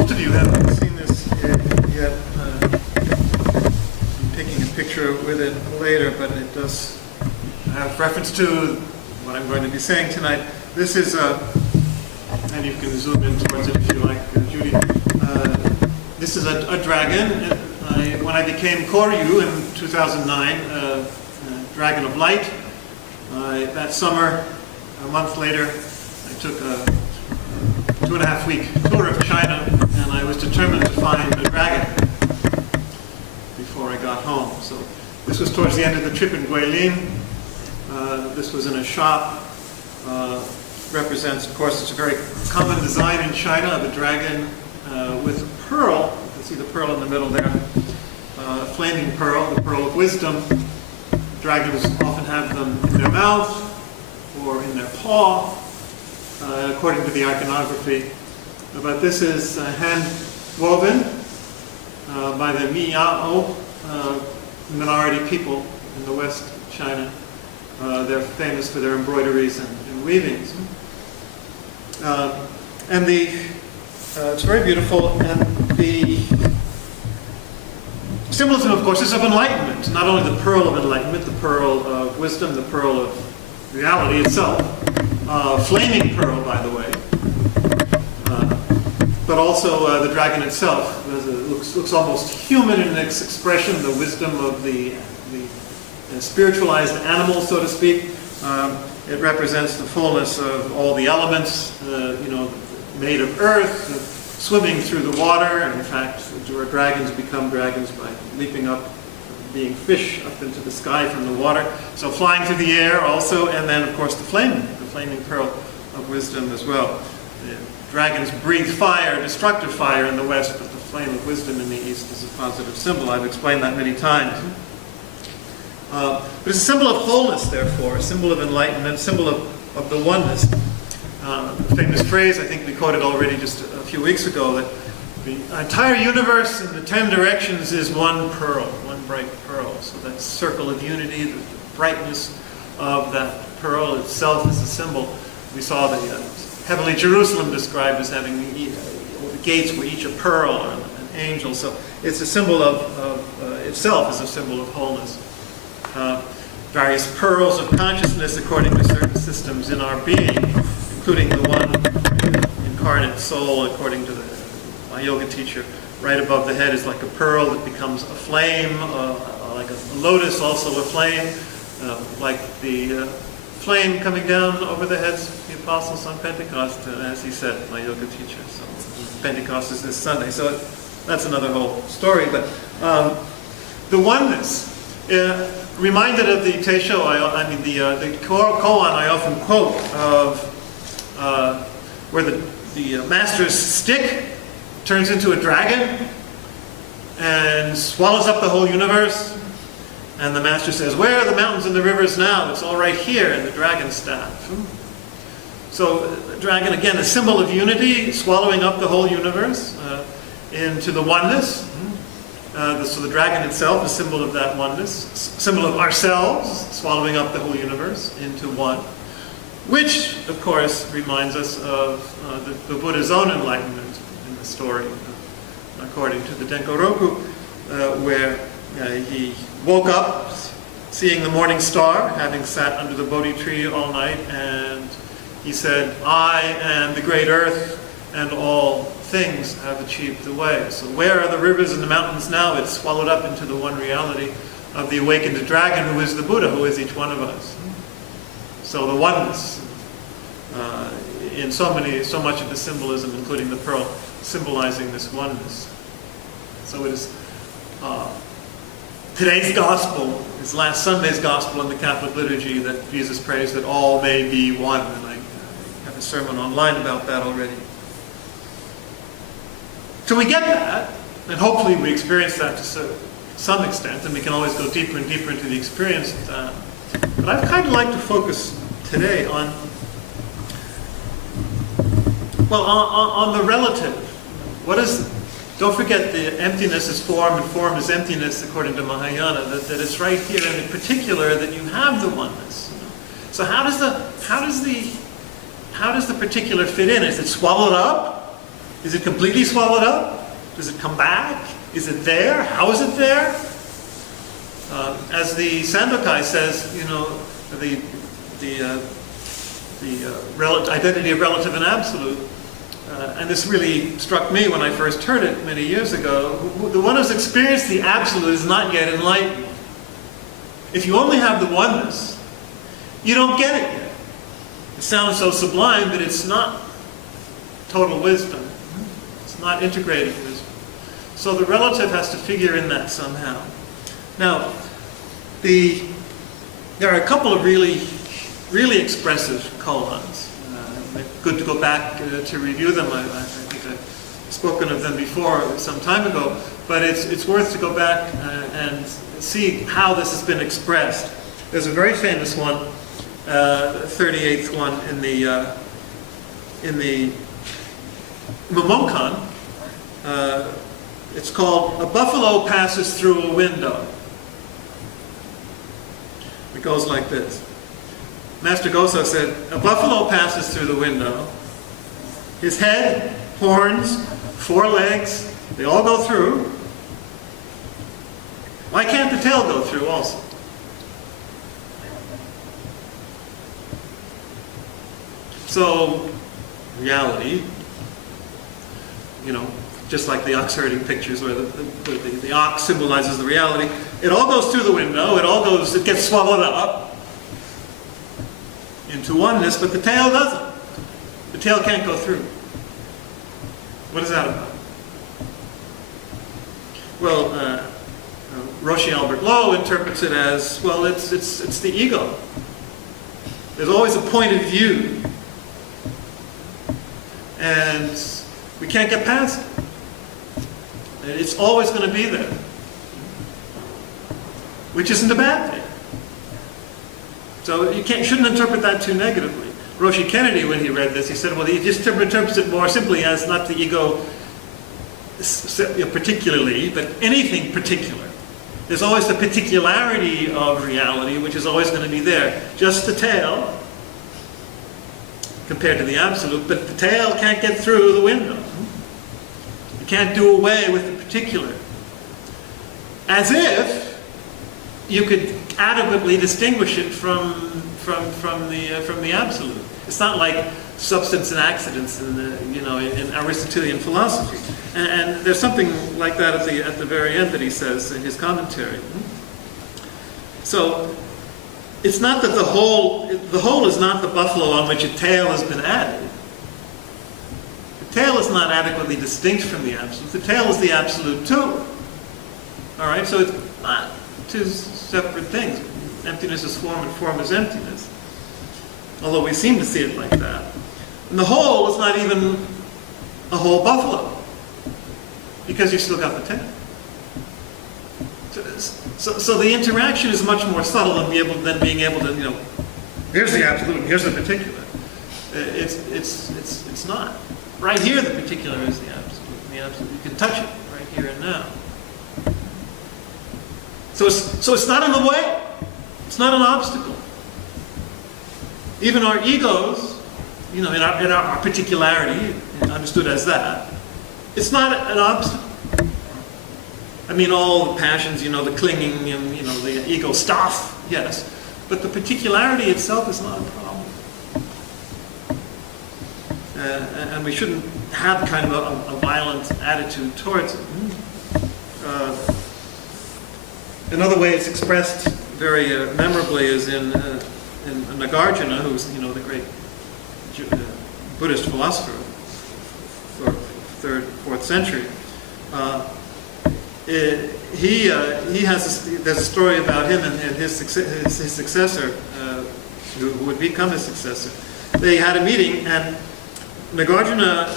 Most of you haven't seen this yet. I'm taking a picture with it later, but it does have reference to what I'm going to be saying tonight. This is and you can zoom in towards it if you like, Judy. This is a dragon. When I became Koryu in 2009, Dragon of Light, that summer, a month later, I took a 2.5-week tour of China, and I was determined to find a dragon before I got home. So this was towards the end of the trip in Guilin. This was in a shop. Represents, of course, it's a very common design in China of a dragon with a pearl. You can see the pearl in the middle there. Flaming pearl, the pearl of wisdom. Dragons often have them in their mouth or in their paw, according to the iconography. But this is hand woven by the Miao minority people in the West China. They're famous for their embroideries and weavings. And it's very beautiful, and the symbolism, of course, is of enlightenment. Not only the pearl of enlightenment, the pearl of wisdom, the pearl of reality itself. Flaming pearl, by the way. But also the dragon itself. It looks almost human in its expression, the wisdom of the spiritualized animal, so to speak. It represents the fullness of all the elements, made of earth, swimming through the water. And in fact, dragons become dragons by leaping up, being fish up into the sky from the water. So flying through the air also, and then of course the flaming pearl of wisdom as well. The dragons breathe fire, destructive fire in the West, but the flame of wisdom in the East is a positive symbol. I've explained that many times. But it's a symbol of wholeness, therefore, a symbol of enlightenment, a symbol of the oneness. The famous phrase, I think we quoted already just a few weeks ago, that the entire universe in the 10 directions is one pearl, one bright pearl. So that circle of unity, the brightness of that pearl itself is a symbol. We saw the heavenly Jerusalem described as having the gates were each a pearl or an angel. So it's a symbol of itself is a symbol of wholeness. Various pearls of consciousness according to certain systems in our being, including the one incarnate soul according to my yoga teacher. Right above the head is like a pearl that becomes a flame, like a lotus, also a flame, like the flame coming down over the heads of the apostles on Pentecost, as he said, my yoga teacher. So Pentecost is this Sunday, so that's another whole story. But the oneness, reminded of the teisho, the koan I often quote of where the master's stick turns into a dragon and swallows up the whole universe. And the master says, "Where are the mountains and the rivers now? It's all right here in the dragon staff." So the dragon, again, a symbol of unity, swallowing up the whole universe into the oneness. So the dragon itself, a symbol of that oneness, symbol of ourselves, swallowing up the whole universe into one, which, of course, reminds us of the Buddha's own enlightenment in the story, according to the Denkoroku, where he woke up seeing the morning star, having sat under the Bodhi tree all night, and he said, "I am the great earth, and all things have achieved the way." So where are the rivers and the mountains now? It's swallowed up into the one reality of the awakened dragon, who is the Buddha, who is each one of us. So the oneness, in so much of the symbolism, including the pearl, symbolizing this oneness. So it is today's gospel, is last Sunday's gospel in the Catholic liturgy, that Jesus prays that all may be one. And I have a sermon online about that already. So we get that, and hopefully we experience that to some extent, and we can always go deeper and deeper into the experience of that. But I'd kind of like to focus today on the relative. Don't forget, the emptiness is form and form is emptiness according to Mahayana, that it's right here, and in particular that you have the oneness. So how does the particular fit in? Is it swallowed up Is it completely swallowed up? Does it come back? Is it there? How is it there? As the Sandokai says, you know, the identity of relative and absolute, and this really struck me when I first heard it many years ago. The one who's experienced the absolute is not yet enlightened. If you only have the oneness, you don't get it yet. It sounds so sublime, but it's not total wisdom. It's not integrated wisdom. So the relative has to figure in that somehow. Now, there are a couple of really expressive koans. Good to go back to review them. I think I've spoken of them before some time ago, but it's worth to go back and see how this has been expressed. There's a very famous one, 38th one in the Momonkan. It's called "A Buffalo Passes Through a Window." It goes like this. Master Gosa said, "A buffalo passes through the window. His head, horns, 4 legs, they all go through. Why can't the tail go through also?" So, reality, you know, just like the ox herding pictures where the ox symbolizes the reality, it all goes through the window, it gets swallowed up into oneness, but the tail doesn't. The tail can't go through. What is that about? Well, Roshi Albert Lowe interprets it as, well, it's the ego. There's always a point of view, and we can't get past it. It's always going to be there, which isn't a bad thing. So you shouldn't interpret that too negatively. Roshi Kennedy, when he read this, he said, well, he just interprets it more simply as not the ego particularly, but anything particular. There's always the particularity of reality, which is always going to be there. Just the tail, compared to the absolute, but the tail can't get through the window. You can't do away with the particular. As if you could adequately distinguish it from the absolute. It's not like substance and accidents in Aristotelian philosophy. And there's something like that at the very end that he says in his commentary. So it's not that the whole is not the buffalo on which a tail has been added. The tail is not adequately distinct from the absolute. The tail is the absolute too. All right, so it's not two separate things. Emptiness is form and form is emptiness. Although we seem to see it like that. And the whole is not even a whole buffalo, because you still got the tail. So the interaction is much more subtle than being able to, here's the absolute and here's the particular. It's not. Right here the particular is the absolute. The absolute, you can touch it right here and now. So it's not in the way. It's not an obstacle. Even our egos, in our particularity, understood as that, it's not an obstacle. I mean, all the passions, the clinging and, the ego stuff, yes. But the particularity itself is not a problem. And we shouldn't have kind of a violent attitude towards it. Another way it's expressed very memorably is in Nagarjuna, who's, the great Buddhist philosopher for 3rd, 4th century. There's a story about him and his successor, who would become his successor. They had a meeting, and Nagarjuna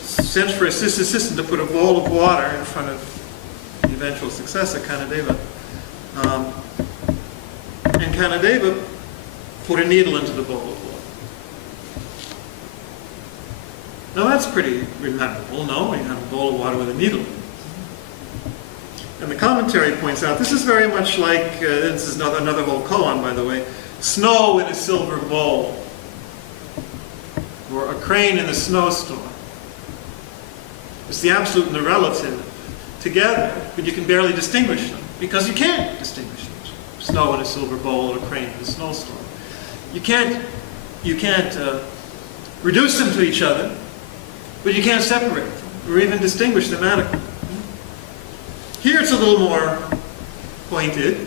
sent for his assistant to put a bowl of water in front of the eventual successor, Kanadeva. And Kanadeva put a needle into the bowl of water. Now that's pretty remarkable, no? You have a bowl of water with a needle. And the commentary points out, this is very much like, this is another whole koan, by the way, snow in a silver bowl, or a crane in a snowstorm. It's the absolute and the relative together, but you can barely distinguish them because you can't distinguish them. Snow in a silver bowl or crane in a snowstorm. You can't reduce them to each other, but you can't separate them or even distinguish them adequately. Here it's a little more pointed.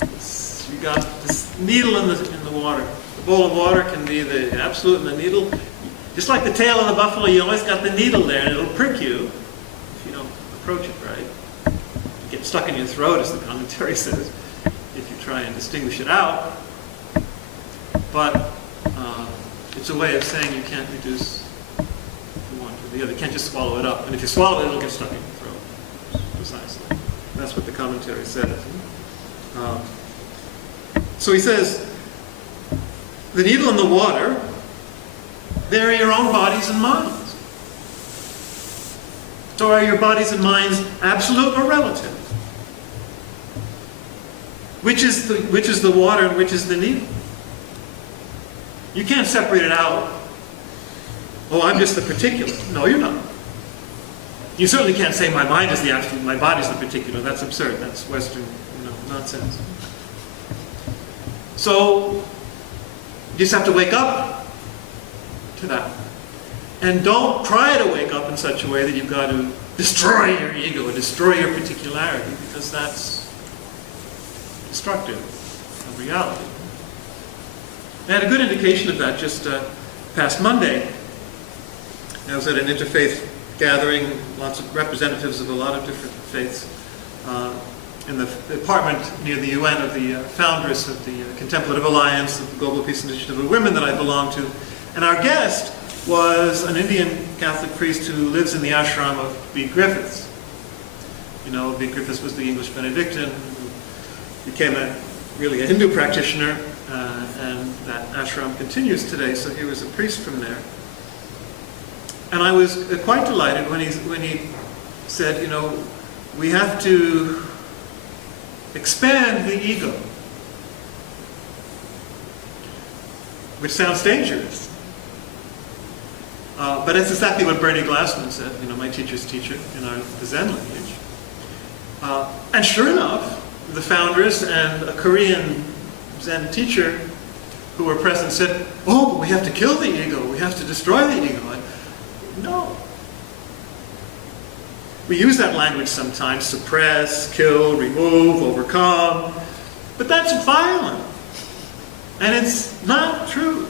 You got this needle in the water. The bowl of water can be the absolute and the needle. Just like the tail of the buffalo, you always got the needle there, and it'll prick you if you don't approach it right. You get stuck in your throat, as the commentary says, if you try and distinguish it out. But it's a way of saying you can't reduce one to the other. You can't just swallow it up. And if you swallow it, it'll get stuck in your throat. Precisely. That's what the commentary says. So he says, the needle and the water vary your own bodies and minds. So are your bodies and minds absolute or relative? Which is the water and which is the needle? You can't separate it out. Oh, I'm just the particular. No, you're not. You certainly can't say my mind is the absolute, my body's the particular. That's absurd. That's Western, nonsense. So you just have to wake up to that. And don't try to wake up in such a way that you've got to destroy your ego and destroy your particularity, because that's destructive of reality. I had a good indication of that just past Monday. I was at an interfaith gathering, lots of representatives of a lot of different faiths, in the apartment near the UN of the foundress of the Contemplative Alliance of the Global Peace Initiative of Women that I belong to. And our guest was an Indian Catholic priest who lives in the ashram of B. Griffiths. B. Griffiths was the English Benedictine who became really a Hindu practitioner, and that ashram continues today, so he was a priest from there. And I was quite delighted when he said, we have to expand the ego, which sounds dangerous. But it's exactly what Bernie Glassman said, my teacher's teacher in the Zen lineage. And sure enough, the foundress and a Korean Zen teacher who were present said, oh, we have to kill the ego, we have to destroy the ego. No. We use that language sometimes, suppress, kill, remove, overcome, but that's violent. And it's not true.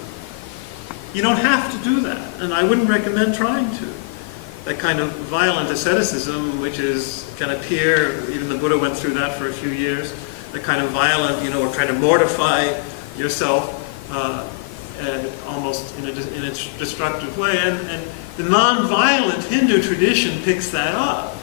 You don't have to do that, and I wouldn't recommend trying to. That kind of violent asceticism, which can appear, even the Buddha went through that for a few years, the kind of violent, or trying to mortify yourself almost in a destructive way. And the non-violent Hindu tradition picks that up,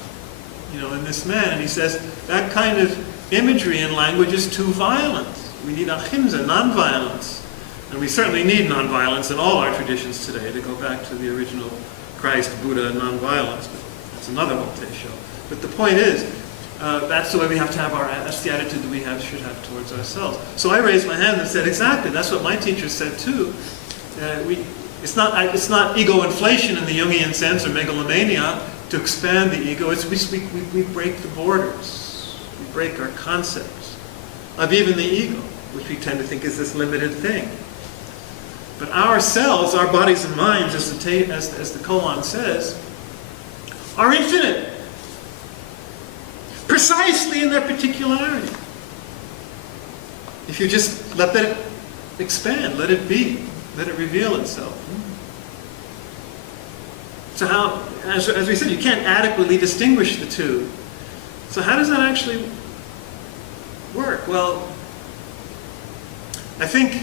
in this man. And he says that kind of imagery and language is too violent. We need ahimsa, non-violence. And we certainly need non-violence in all our traditions today, to go back to the original Christ, Buddha, non-violence. But that's another whole teisho. But the point is, that's the way we have to have that's the attitude that we should have towards ourselves. So I raised my hand and said, exactly, that's what my teacher said too. It's not ego inflation in the Jungian sense or megalomania to expand the ego. It's we break the borders. We break our concepts of even the ego, which we tend to think is this limited thing. But ourselves, our bodies and minds, as the koan says, are infinite. Precisely in their particularity. If you just let that expand, let it be, let it reveal itself. So how, as we said, you can't adequately distinguish the two. So how does that actually work? Well, I think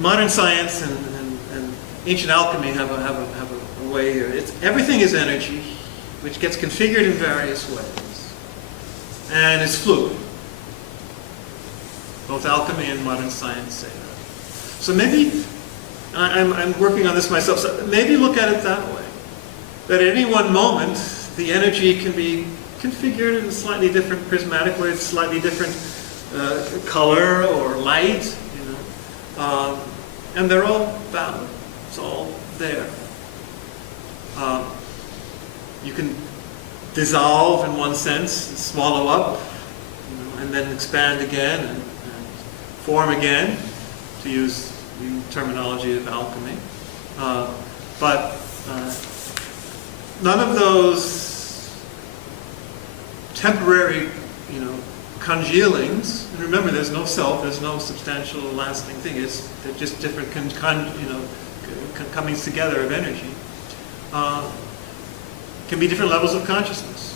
modern science and ancient alchemy have a way here. Everything is energy, which gets configured in various ways, and is fluid. Both alchemy and modern science say that. So maybe, I'm working on this myself, so maybe look at it that way. That at any one moment, the energy can be configured in a slightly different prismatic way, slightly different color or light, and they're all valid. It's all there. You can dissolve in one sense, swallow up, and then expand again and form again, to use the terminology of alchemy. But none of those temporary, congealings, and remember there's no self, there's no substantial lasting thing, they're just different comings together of energy, can be different levels of consciousness.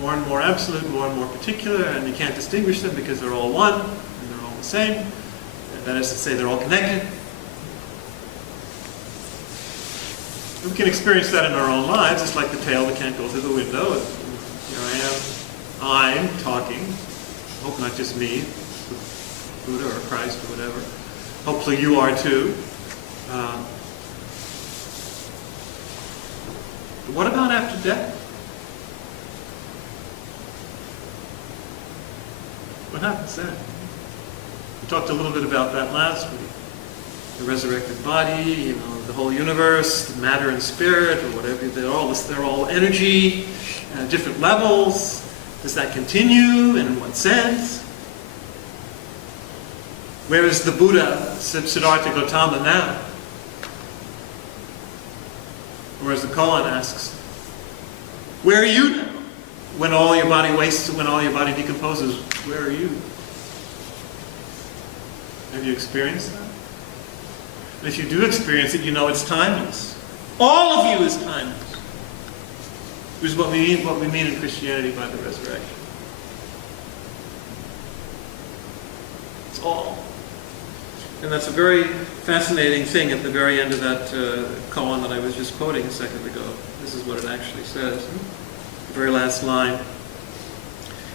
More and more absolute, more and more particular, and you can't distinguish them because they're all one, and they're all the same. That is to say, they're all connected. And we can experience that in our own lives. It's like the tail that can't go through the window. Here I'm talking. I hope not just me, Buddha or Christ or whatever. Hopefully you are too. What about after death? What happens then? We talked a little bit about that last week. The resurrected body, the whole universe, matter and spirit, or whatever, they're all energy, different levels. Does that continue, and in what sense? Where is the Buddha, Siddhartha Gautama, now? Or as the koan asks, where are you now? When all your body wastes, when all your body decomposes, where are you? Have you experienced that? And if you do experience it, you know it's timeless. All of you is timeless. Which is what we mean in Christianity by the resurrection. It's all. And that's a very fascinating thing at the very end of that koan that I was just quoting a second ago. This is what it actually says. The very last line.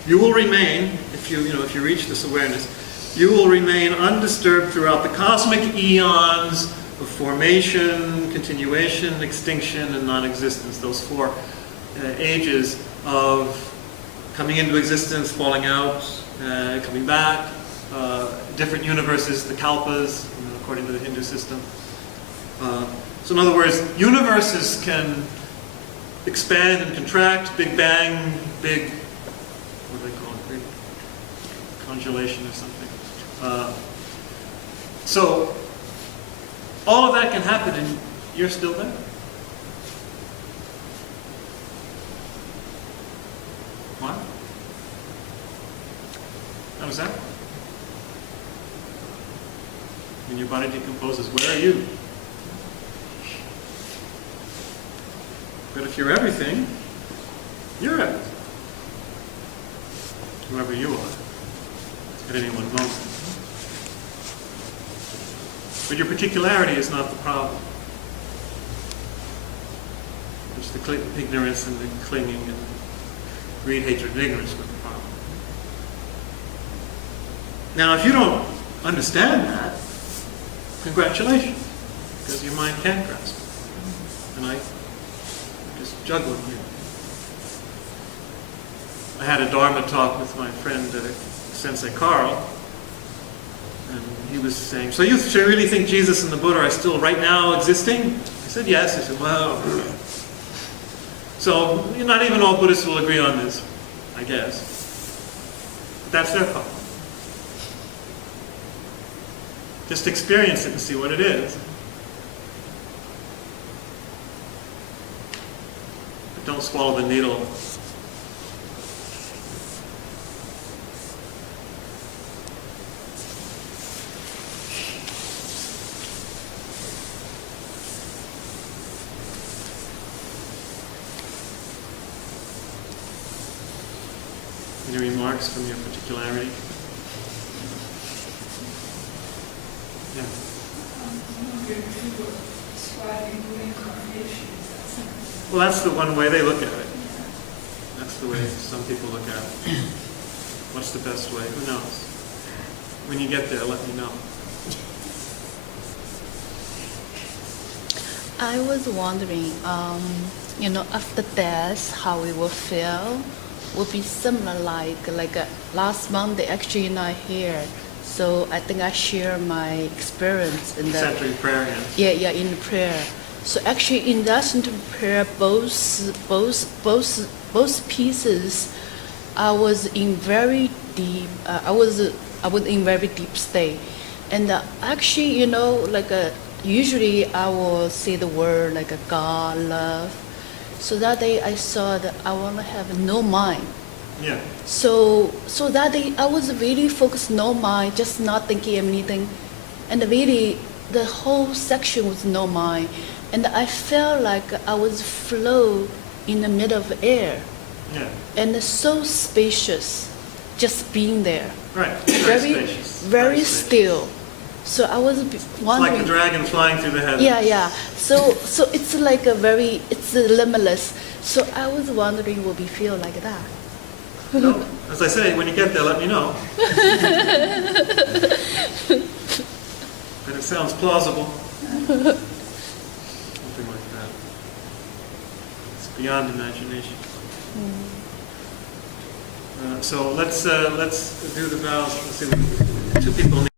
You will remain, if you reach this awareness, you will remain undisturbed throughout the cosmic eons of formation, continuation, extinction, and non-existence. Those four ages of coming into existence, falling out, coming back, different universes, the kalpas, according to the Hindu system. So in other words, universes can expand and contract, Big Bang, big, what do they call it, big congelation or something. So all of that can happen and you're still there. What? How does that work? When your body decomposes, where are you? But if you're everything, you're everything. Whoever you are, at any one moment. But your particularity is not the problem. It's the ignorance and the clinging and greed, hatred, and ignorance with the problem. Now, if you don't understand that, congratulations, because your mind can't grasp it. And I'm just juggling here. I had a Dharma talk with my friend Sensei Carl, and he was saying, so you really think Jesus and the Buddha are still right now existing? I said, yes. He said, well, so not even all Buddhists will agree on this, I guess. But that's their problem. Just experience it and see what it is. But don't swallow the needle. Any remarks from your particularity? Yeah. Well, that's the one way they look at it. That's the way some people look at it. What's the best way? Who knows? When you get there, let me know. I was wondering, after death, how we will feel would be similar like last Monday, actually not here, So I think I share my experience in that. Centering prayer, yeah. Yeah, in prayer. So actually, in that center prayer, both pieces, I was in very deep. I was in very deep state, and actually, usually I will say the word like a God, love. So that day I saw that I want to have no mind. Yeah. So that day I was really focused, no mind, just not thinking anything, and really the whole section was no mind, and I felt like I was flow in the middle of air, Yeah. and it's so spacious, just being there. Right. Very spacious. Very spacious. still. So I was It's wondering. like a dragon flying through the heavens. Yeah. So it's like it's limitless. So I was wondering, will we feel like that? No, as I say, when you get there, let me know. But it sounds plausible. Something like that. It's beyond imagination. So let's do the vows. Let's see, two people.